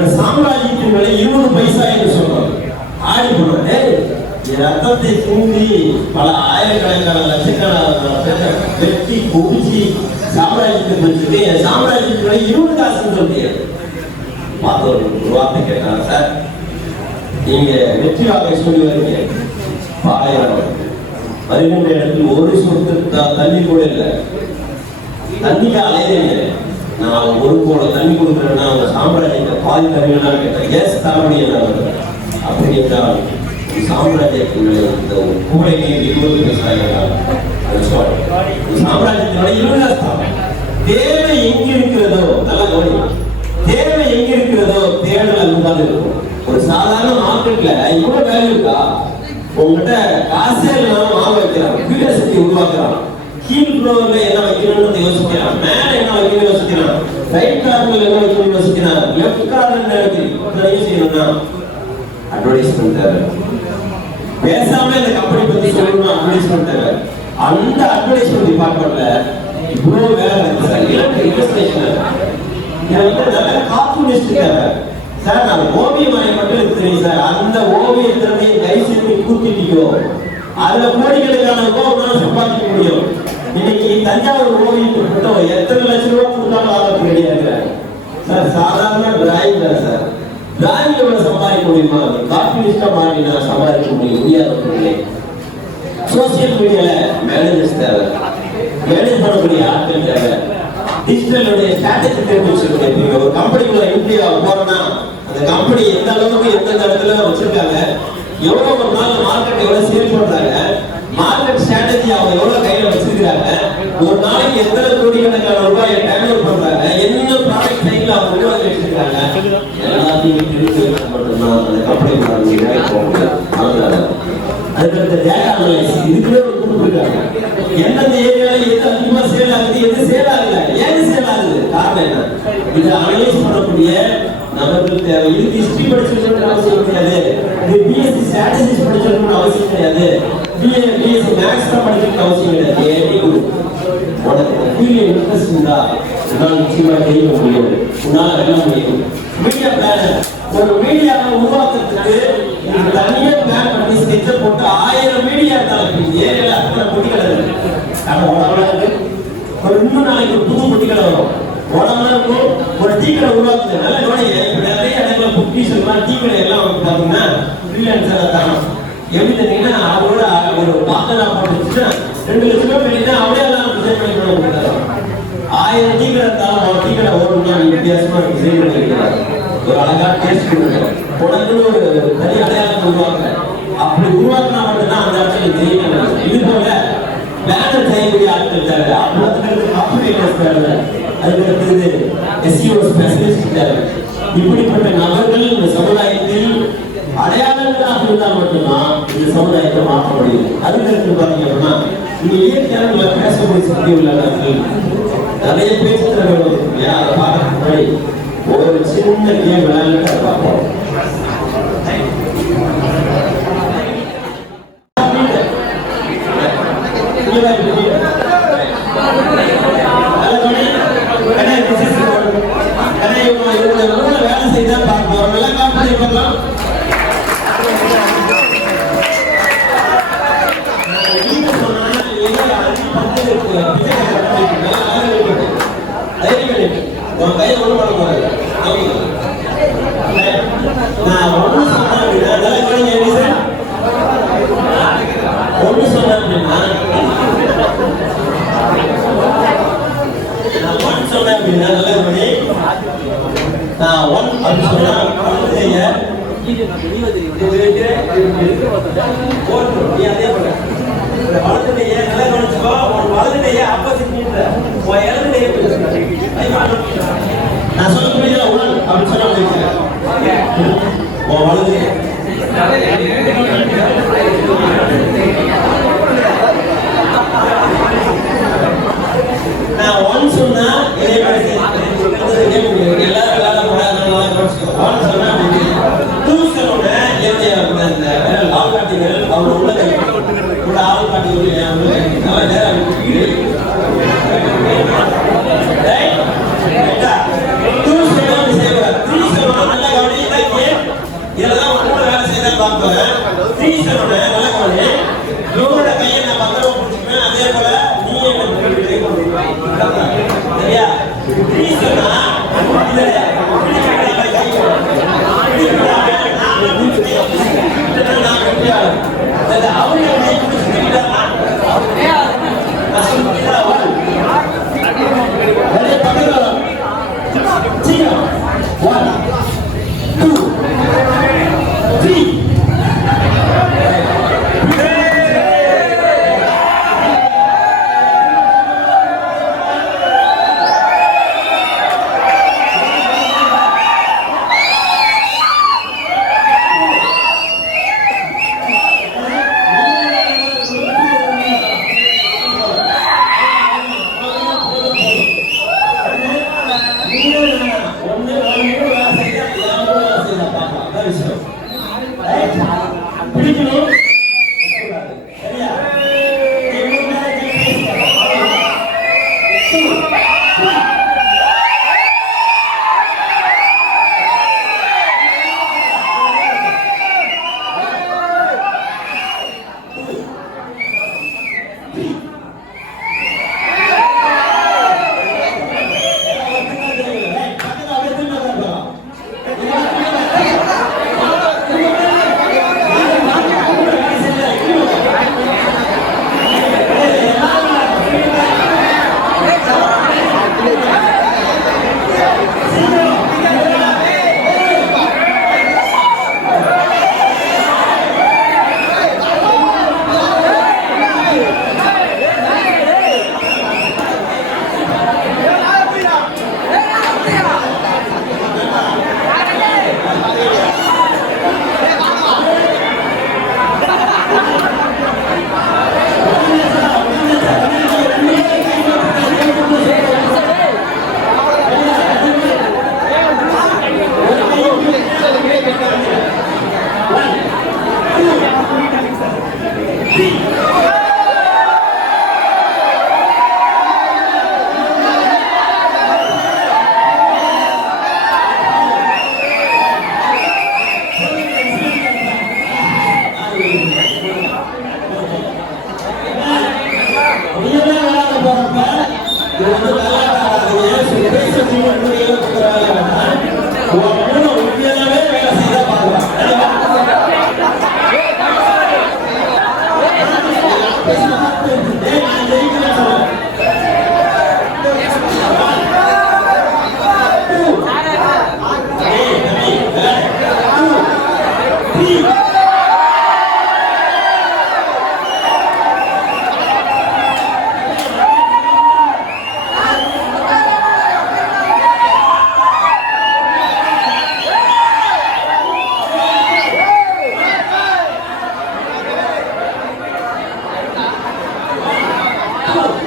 ஒரு சாம்ராஜ்யத்தின் விலை 20 பைசா என்று சொல்றாங்க. ஆடி போனது ரத்தத்தை தூண்டி பல ஆயிரக்கணக்கான லட்சக்கணக்கான வெட்டி குவிச்சு சாம்ராஜ்யத்தை பிடிச்சிட்டு என் சாம்ராஜ்யத்தின் விலை 20 காசுன்னு சொல்லிட்டு பார்த்து ஒரு வார்த்தை கேட்டாங்க. சார் நீங்க வெற்றி வாகை சொல்லி வரீங்க, பாளையம் வருகின்ற இடத்தில் ஒரு சொட்டு தண்ணி கூட இல்லை, தண்ணிக்கு அலையிறீங்க, நான் ஒரு போல தண்ணி கொடுக்குறேன்னா அவங்க சாம்ராஜ்யத்தை பாதி தருவீங்கன்னு கேட்டேன். ஏஸ் தரப்படி என்ன அப்படி என்றால் சாம்ராஜ்யத்தினுடைய இந்த கூடைக்கு 20 பைசா சாம்ராஜ்யத்தினுடைய 20 காசு. தேவை எங்க இருக்கிறதோ நல்லா கவனிக்கும், தேவை எங்க இருக்கிறதோ தேடல் அங்குதான் இருக்கும். ஒரு சாதாரண மார்க்கெட்ல இவ்வளவு வேல்யூ இருக்கா? உங்ககிட்ட காசே இல்லாம வாங்க வைக்கிறான், கியூரியாசிட்டி உருவாக்குறான். கீழ் ஃப்ளோர்ல என்ன வைக்கணும்னு யோசிக்கிறான், மேல என்ன வைக்கணும்னு யோசிக்கிறான், ரைட் கார்னர்ல என்ன வைக்கணும்னு யோசிக்கிறான், லெஃப்ட் கார்னர்ல என்ன செய்யணும்னா அட்வர்டைஸ்மெண்ட் தேவை. பேசாம இந்த கம்பெனி பத்தி சொல்லணும், அட்வர்டைஸ்மெண்ட் தேவை. அந்த அட்வர்டைஸ்மெண்ட் டிபார்ட்மெண்ட்ல இவ்வளவு வேலை இருக்கு சார். இலக்கு இன்வெஸ்டிகேஷன் நல்ல கார்ட்டூனிஸ்ட் தேவை சார். நான் ஓவியம் வரைய மட்டும் எனக்கு தெரியும் சார். அந்த ஓவிய திறமையை கைசெலுத்தி கூட்டிட்டோ அதுல கோடிகளுக்கான ரூபாய் சம்பாதிக்க முடியும். இன்னைக்கு தஞ்சாவூர் ஓவியத்துக்கு மட்டும் எத்தனை லட்சம் ரூபாய் கொடுத்தாலும் ஆக ரெடியா இருக்கிறாங்க சார். சாதாரண டிராயிங் தான் சார். டிராயிங் எவ்வளவு சம்பாதிக்க முடியுமா? கார்ட்டூனிஸ்டா மாறினா சம்பாதிக்க முடியாது. சோசியல் மீடியால மேனேஜர்ஸ் தேவை, மேனேஜ் பண்ணக்கூடிய ஆட்கள் தேவை. டிஜிட்டலுடைய ஸ்ட்ராட்டஜி தெரிஞ்சுக்கணும். ஒரு கம்பெனிக்குள்ள இந்தியா போறோம்னா அந்த கம்பெனி எந்த அளவுக்கு எந்த இடத்துல வச்சிருக்காங்க, எவ்வளவு ஒரு நாள் மார்க்கெட் எவ்வளவு சேல் பண்றாங்க, மார்க்கெட் ஸ்ட்ராட்டஜி அவங்க எவ்வளவு கையில வச்சிருக்காங்க, ஒரு நாளைக்கு எத்தனை கோடிக்கணக்கான ரூபாயை டேர்ன் பண்றாங்க, என்ன ப்ராடக்ட் சைட்ல அவங்க உருவாக்கி வச்சிருக்காங்க, எல்லாத்தையும் தெரிஞ்சு மட்டும்தான் அந்த கம்பெனி போக. அதுக்கு டேட்டா அனலைசிஸ் இதுக்குள்ளே ஒரு குரூப் இருக்காங்க. எந்தெந்த ஏரியால எது அதிகமா சேல் ஆகுது, எது சேல் ஆகல, ஏன் சேல் ஆகுது, காரணம் என்ன, இதை அனலைஸ் பண்ணக்கூடிய நபர்கள் தேவை. இதுக்கு ஹிஸ்டரி படிச்சிருக்கணும்னு அவசியம் கிடையாது, இது பிஎஸ்சி ஸ்ட்ராட்டஜிஸ் படிச்சிருக்கணும்னு அவசியம் கிடையாது, பிஎஸ்சி மேக்ஸ் தான் படிக்கணும்னு அவசியம் கிடையாது. ஏடி குரூப் உனக்கு ஃபீல்ட்ல இன்ட்ரெஸ்ட் இருந்தா உன்னால நிச்சயமா செய்ய முடியும், உன்னால வெல்ல முடியும். மீடியா பிளானர் ஒரு மீடியாவை உருவாக்குறதுக்கு தனியா பிளான் பண்ணி ஸ்கெட்ச போட்டு 1000 மீடியா இருந்தாலும் ஏரியால அத்தனை பொட்டிகளை இருக்கு. ஒரு இன்னும் நாளைக்கு ஒரு புது பொட்டிகளை வரும். உடம்புக்கும் ஒரு டீ கடை உருவாக்குது. நல்ல கவனிங்க, நிறைய இடத்துல புக்கிஸ் எல்லாம் டீ கடை எல்லாம் வந்து பாத்தீங்கன்னா ஃப்ரீலான்சர் தான். எப்படி தெரியுங்கன்னா அவரோட ஒரு பாத்தனா போட்டுச்சுன்னா 2 லட்சம் ரூபாய் வெளியே அவரே எல்லாம் டிசைன் பண்ணி கொடுத்தாரு. 1000 டீ கடை இருந்தாலும் ஒரு டீ கடை ஓடணும்னா வித்தியாசமா டிசைன் பண்ணி வைக்கிறார். ஒரு அழகான டேஸ்ட் கொடுக்குற உடனே ஒரு தனி அடையாளத்தை உருவாக்குற. அப்படி உருவாக்கினா மட்டும்தான் அந்த இடத்துல ஜெயிக்கணும். இது போல பேனர் செய்யக்கூடிய ஆட்கள் தேவை, ஆப்ரேட்டர்ஸ் தேவை, அதுக்கு எஸ்இஓ ஸ்பெஷலிஸ்ட் தேவை. இப்படிப்பட்ட நபர்கள் இந்த சமுதாயத்தில் அடையாளங்களாக இருந்தால் மட்டும்தான் இந்த சமுதாயத்தை மாற்ற முடியும். அதுக்கு பாத்தீங்க அப்படின்னா நீங்க இயற்கையான பேசக்கூடிய சக்தி உள்ளவர்கள் நிறைய பேசுறவர்கள் அதை பார்க்கறதுக்கு முன்னாடி ஒரு சின்ன கேம் விளையாட்டு பார்ப்போம். வேலை செய்தா பார்ப்போம். நல்லா காப்பி பண்ணலாம். கையை ஒண்ணு பண்ண போறாங்க. நான் ஒண்ணு சொன்னேன் அப்படின்னா நல்லா கவனிங்க சார். ஒண்ணு சொன்னேன் அப்படின்னா நான் ஒன் சொன்னேன் அப்படின்னா நல்லா கவனி. நான் ஒன் அப்படி சொன்னா வளர்த்துடைய நல்லா கவனிச்சுக்கோ. வளர்த்துடைய ஆப்போசிட் நீட்ல நான் சொல்ல புரியல உடன் அப்படின்னு சொல்ல வலது நான் ஒன் சொன்னா அவர் உள்ள ஆள் காட்டி நல்லா மூணு வேலை செய்ய பார்ப்பேன். த்ரீ சொன்னேன், நல்ல கவனி. இவங்களோட கையை நான் பத்திரமா பிடிச்சிப்பேன். அதே போல நீ எனக்கு கை கொடுப்பேன். சரியா? த்ரீ சொன்னா Go!